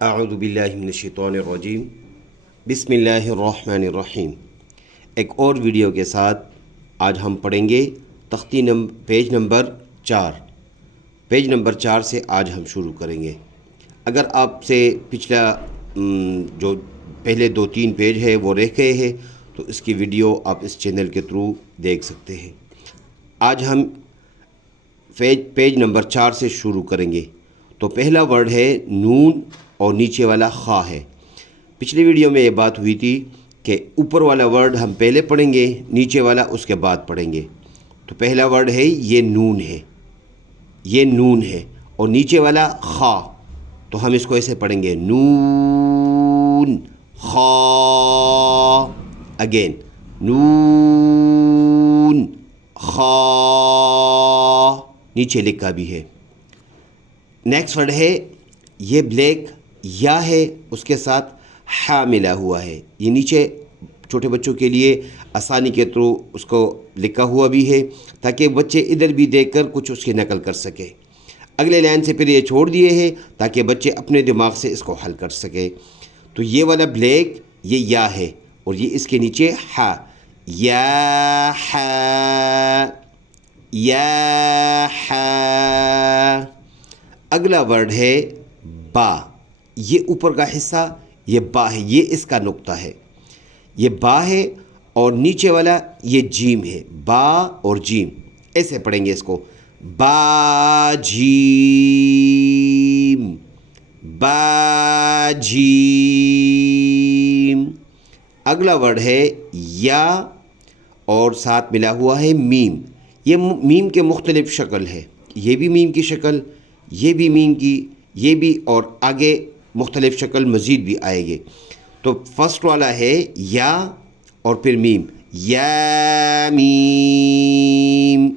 اعوذ باللہ من الشیطان الرجیم بسم اللہ الرحمن الرحیم۔ ایک اور ویڈیو کے ساتھ آج ہم پڑھیں گے پیج نمبر 4۔ پیج نمبر 4 سے آج ہم شروع کریں گے۔ اگر آپ سے پچھلا جو پہلے 2-3 پیج ہے وہ رہ گئے ہیں تو اس کی ویڈیو آپ اس چینل کے تھرو دیکھ سکتے ہیں۔ آج ہم پیج نمبر 4 سے شروع کریں گے۔ تو پہلا ورڈ ہے نون اور نیچے والا خا ہے۔ پچھلی ویڈیو میں یہ بات ہوئی تھی کہ اوپر والا ورڈ ہم پہلے پڑھیں گے، نیچے والا اس کے بعد پڑھیں گے۔ تو پہلا ورڈ ہے یہ نون ہے، یہ نون ہے، اور نیچے والا خا، تو ہم اس کو ایسے پڑھیں گے نون خا، اگین نون خا، نیچے لکھا بھی ہے۔ نیکسٹ ورڈ ہے یہ بلیک یا ہے، اس کے ساتھ ہا ملا ہوا ہے۔ یہ نیچے چھوٹے بچوں کے لیے آسانی کے تھرو اس کو لکھا ہوا بھی ہے تاکہ بچے ادھر بھی دیکھ کر کچھ اس کی نقل کر سکے۔ اگلے لائن سے پھر یہ چھوڑ دیے ہیں تاکہ بچے اپنے دماغ سے اس کو حل کر سکے۔ تو یہ والا بلیک یہ یا ہے اور یہ اس کے نیچے ہا، یا ہا، یا ہا۔ اگلا ورڈ ہے با۔ یہ اوپر کا حصہ یہ با ہے، یہ اس کا نقطہ ہے، یہ با ہے، اور نیچے والا یہ جیم ہے، با اور جیم ایسے پڑھیں گے اس کو، با جیم، با جیم۔ اگلا ورڈ ہے یا اور ساتھ ملا ہوا ہے میم۔ یہ میم کے مختلف شکل ہے، یہ بھی میم کی شکل، یہ بھی میم کی، یہ بھی، اور آگے مختلف شکل مزید بھی آئے گی۔ تو فرسٹ والا ہے یا اور پھر میم، یا میم،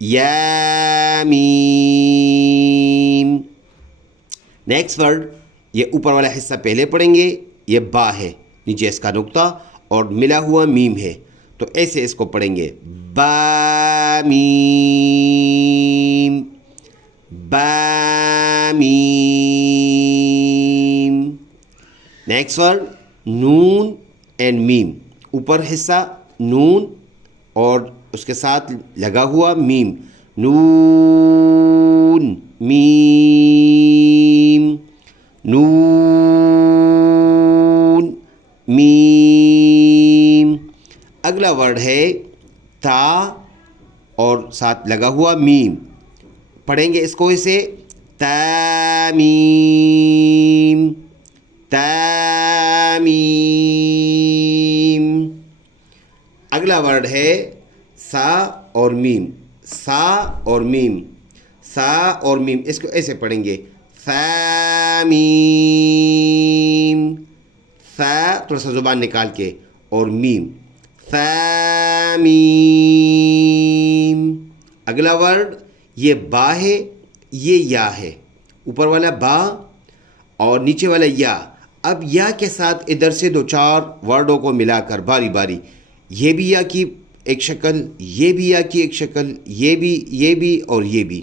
یا میم۔ نیکسٹ ورڈ یہ اوپر والا حصہ پہلے پڑھیں گے، یہ با ہے، نیچے اس کا نقطہ اور ملا ہوا میم ہے، تو ایسے اس کو پڑھیں گے با میم، با میم۔ نیکسٹ ورڈ نون اینڈ میم۔ اوپر حصہ نون اور اس کے ساتھ لگا ہوا میم، نون میم، نون میم۔ اگلا ورڈ ہے تا اور ساتھ لگا ہوا میم، پڑھیں گے اس کو اسے تامیم، تامیم۔ اگلا ورڈ ہے سا اور میم، سا اور میم، سا اور میم، اس کو ایسے پڑھیں گے ثامیم، ثا تھوڑا سا زبان نکال کے، اور میم، ثامیم۔ اگلا ورڈ یہ با ہے، یہ یا ہے، اوپر والا با اور نیچے والا یا۔ اب یا کے ساتھ ادھر سے 2-4 ورڈوں کو ملا کر باری باری، یہ بھی یا کی ایک شکل، یہ بھی یا کی ایک شکل، یہ بھی، یہ بھی، اور یہ بھی۔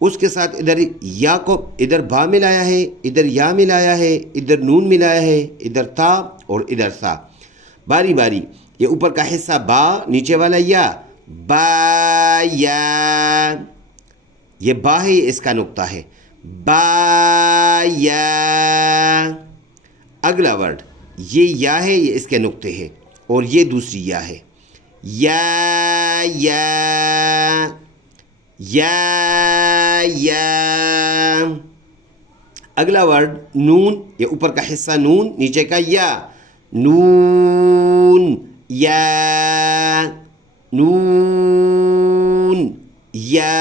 اس کے ساتھ ادھر یا کو ادھر با ملایا ہے، ادھر یا ملایا ہے، ادھر نون ملایا ہے، ادھر تا اور ادھر سا، باری باری۔ یہ اوپر کا حصہ با، نیچے والا یا، با یا، یہ با ہے، اس کا نقطہ ہے، با یا۔ اگلا ورڈ یہ یا ہے، یہ اس کے نقطے ہے، اور یہ دوسری یا ہے، یا یا، یا یا۔ اگلا ورڈ نون، یہ اوپر کا حصہ نون، نیچے کا یا، نون یا، نون یا۔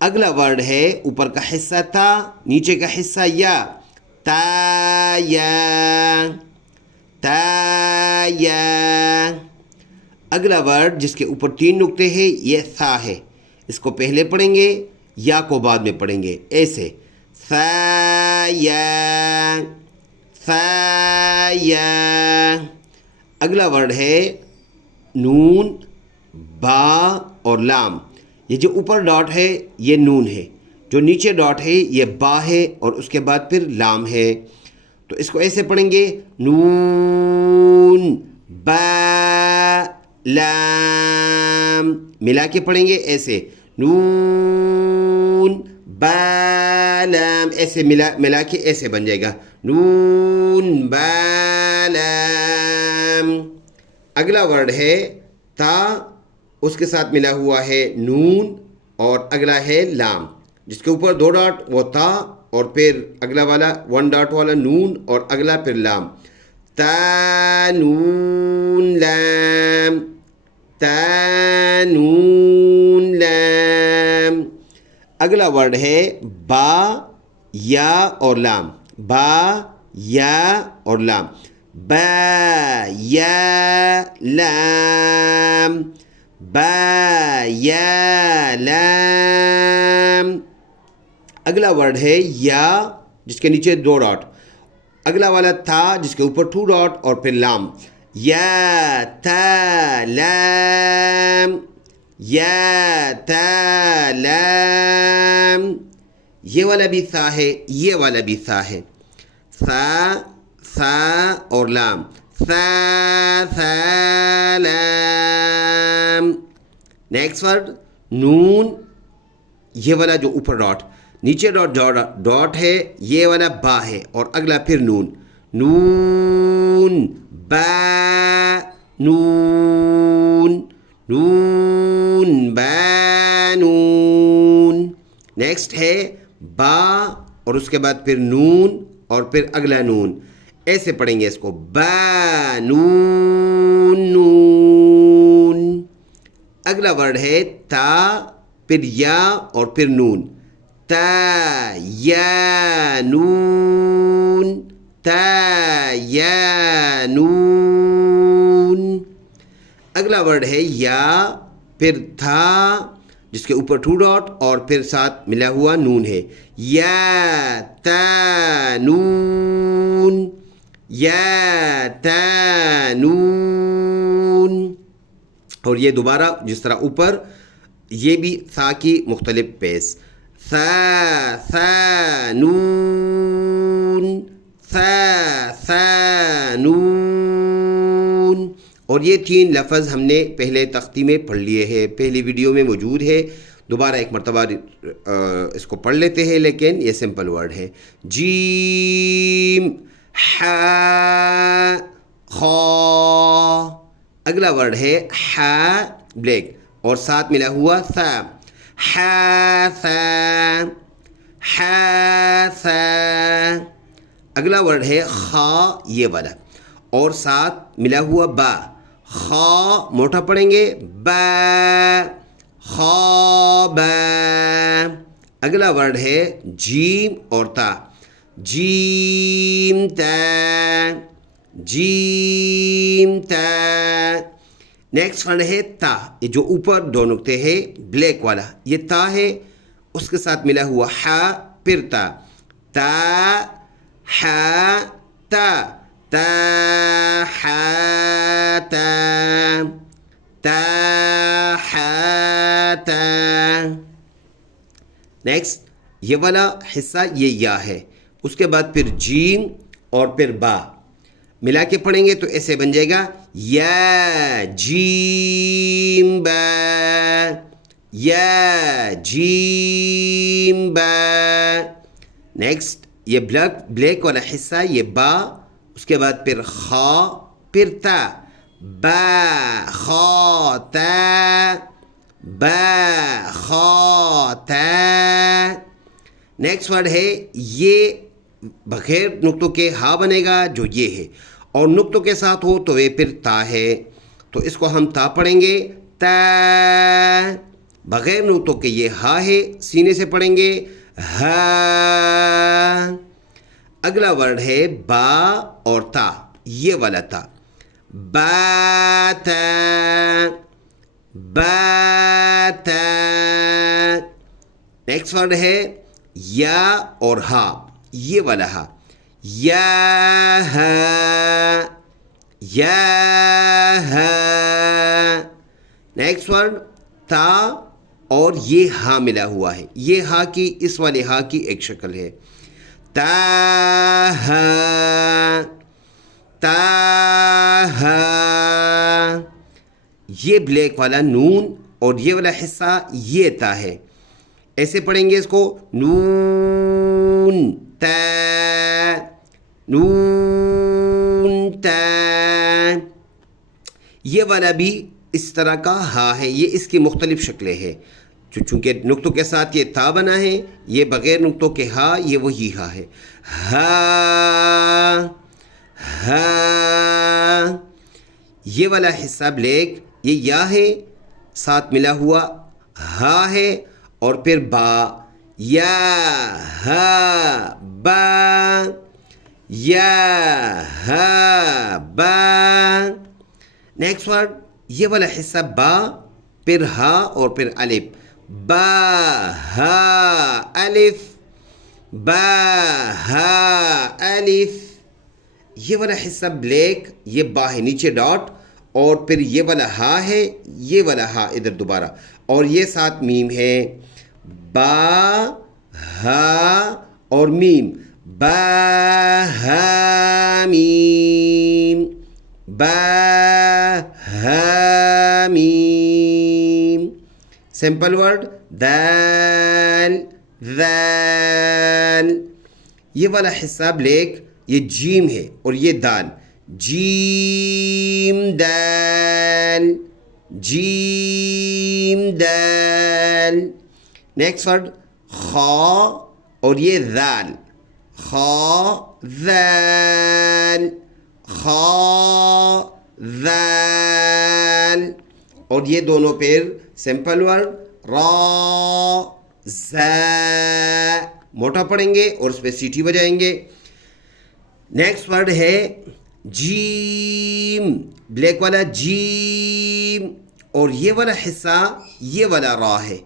اگلا ورڈ ہے اوپر کا حصہ تا، نیچے کا حصہ یا، تا یا، تا یا۔ اگلا ورڈ جس کے اوپر 3 نقطے ہیں یہ ثا ہے، اس کو پہلے پڑھیں گے، یا کو بعد میں پڑھیں گے، ایسے ثا یا، ثا یا۔ اگلا ورڈ ہے نون، با اور لام۔ یہ جو اوپر ڈاٹ ہے یہ نون ہے، جو نیچے ڈاٹ ہے یہ با ہے اور اس کے بعد پھر لام ہے، تو اس کو ایسے پڑھیں گے نون با لام، ملا کے پڑھیں گے ایسے نون با لام، ایسے ملا کے ایسے بن جائے گا نون با لام۔ اگلا ورڈ ہے تا، اس کے ساتھ ملا ہوا ہے نون اور اگلا ہے لام، جس کے اوپر 2 ڈاٹ وہ تا اور پھر اگلا والا 1 ڈاٹ والا نون اور اگلا پھر لام، تا نون لام، تا نون لام۔ اگلا ورڈ ہے با یا اور لام، با یا اور لام، با یا لام، با یا لام۔ اگلا ورڈ ہے یا، جس کے نیچے 2 ڈاٹ، اگلا والا تھا جس کے اوپر 2 ڈاٹ اور پھر لام، یا تا لام، یا تا لام۔ یہ والا بھی ثا ہے، یہ والا بھی ثا ہے، ثا اور لام، ثا لام۔ نیکسٹ ورڈ نون، یہ والا جو اوپر ڈاٹ، نیچے ڈاٹ ہے، یہ والا با ہے اور اگلا پھر نون، نون با نون، نون با نون۔ نیکسٹ ہے با اور اس کے بعد پھر نون اور پھر اگلا نون، ایسے پڑھیں گے اس کو با نون نون۔ اگلا ورڈ ہے تا، پھر یا اور پھر نون، تا یا نون، تا یا نون۔ اگلا ورڈ ہے یا، پھر تھا جس کے اوپر 2 ڈاٹ اور پھر ساتھ ملا ہوا نون ہے، یا تا نون، یا تا نون۔ اور یہ دوبارہ جس طرح اوپر، یہ بھی ثا کی مختلف پیس، ثا نون، ثا نون۔ اور یہ 3 لفظ ہم نے پہلے تختی میں پڑھ لیے ہیں، پہلی ویڈیو میں موجود ہے، دوبارہ ایک مرتبہ اس کو پڑھ لیتے ہیں، لیکن یہ سمپل ورڈ ہے، جیم ہا خا۔ اگلا ورڈ ہے ہا بلیک اور ساتھ ملا ہوا ثا، حاثا، حاثا۔ اگلا ورڈ ہے خا، یہ والا اور ساتھ ملا ہوا با، خا موٹا پڑھیں گے، با، خوابا۔ اگلا ورڈ ہے جیم اور تا، جیم تا، جیم تا۔ نیکسٹ ورڈ ہے تا، یہ جو اوپر 2 نقطے ہے بلیک والا، یہ تا ہے، اس کے ساتھ ملا ہوا ہا پھر تا، تا ہا تا، تا ہا تا، تا ہا تا۔ نیکسٹ یہ والا حصہ یہ یا ہے، اس کے بعد پھر جیم اور پھر با، ملا کے پڑھیں گے تو ایسے بن جائے گا یا جیم با، یا جیم با۔ نیکسٹ یہ بلیک والا حصہ یہ با، اس کے بعد پھر خا پھر تا، با خا تا، با خا تا۔ نیکسٹ ورڈ ہے یہ بغیر نقطوں کے ہا بنے گا جو یہ ہے، اور نقطوں کے ساتھ ہو تو یہ پھر تا ہے، تو اس کو ہم تا پڑھیں گے، تا۔ بغیر نقطوں کے یہ ہا ہے، سینے سے پڑھیں گے ہا۔ اگلا ورڈ ہے با اور تا، یہ والا تا، باتا، باتا۔ نیکسٹ ورڈ ہے یا اور ہا، یہ والا ہا، یا ہا، یا ہا۔ نیکسٹ ورڈ تا اور یہ ہا ملا ہوا ہے. یہ ہا کی اس والے ہا کی ایک شکل ہے. تا یہ بلیک والا نون اور یہ والا حصہ یہ تا ہے. ایسے پڑھیں گے اس کو نون تا نون تا. یہ والا بھی اس طرح کا ہا ہے. یہ اس کی مختلف شکلیں ہیں. چونکہ نقطوں کے ساتھ یہ تا بنا ہے, یہ بغیر نقطوں کے ہا یہ وہی ہا ہے. ہا ہا. یہ والا حصہ بلیک یہ یا ہے, ساتھ ملا ہوا ہا ہے, اور پھر با یا ہا با یا ہا با. نیکسٹ ورڈ یہ والا حصہ با, پھر ہا اور پھر الف. با ہا الف با ہا الف. یہ والا حصہ بلیک یہ با ہے نیچے ڈاٹ, اور پھر یہ والا ہا ہے, یہ والا ہا ادھر دوبارہ, اور یہ ساتھ میم ہے. با ہا اور میم. با ہا میم با ہا میم. سمپل ورڈ دال ذال. یہ والا حصہ بلیک یہ جیم ہے اور یہ دال. جیم دال جیم دال. نیکسٹ ورڈ خا اور یہ ذال. خا ذال خا ذال. اور یہ دونوں پھر سمپل ورڈ را زا. موٹا پڑھیں گے اور اس پہ سیٹی بجائیں گے. نیکسٹ ورڈ ہے جیم, بلیک والا جیم, اور یہ والا حصہ یہ والا را ہے.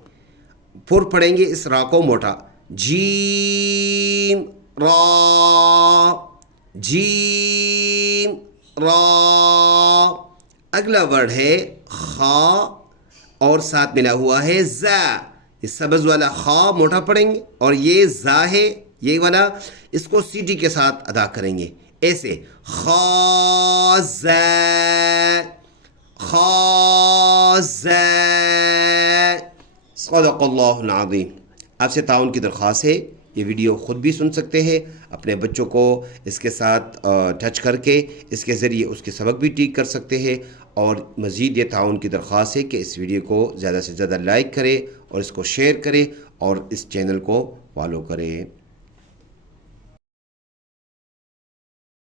پھر پڑھیں گے اس را کو موٹا. جیم را جیم را. اگلا ورڈ ہے خا اور ساتھ ملا ہوا ہے زا. یہ سبز والا خا موٹا پڑھیں گے, اور یہ زا ہے یہ والا, اس کو سیٹی کے ساتھ ادا کریں گے ایسے. خا زا خا زا. صدق اللہ العظیم. آپ سے تعاون کی درخواست ہے, یہ ویڈیو خود بھی سن سکتے ہیں, اپنے بچوں کو اس کے ساتھ ٹچ کر کے اس کے ذریعے اس کے سبق بھی ٹھیک کر سکتے ہیں. اور مزید یہ تعاون کی درخواست ہے کہ اس ویڈیو کو زیادہ سے زیادہ لائک کریں اور اس کو شیئر کریں اور اس چینل کو فالو کریں.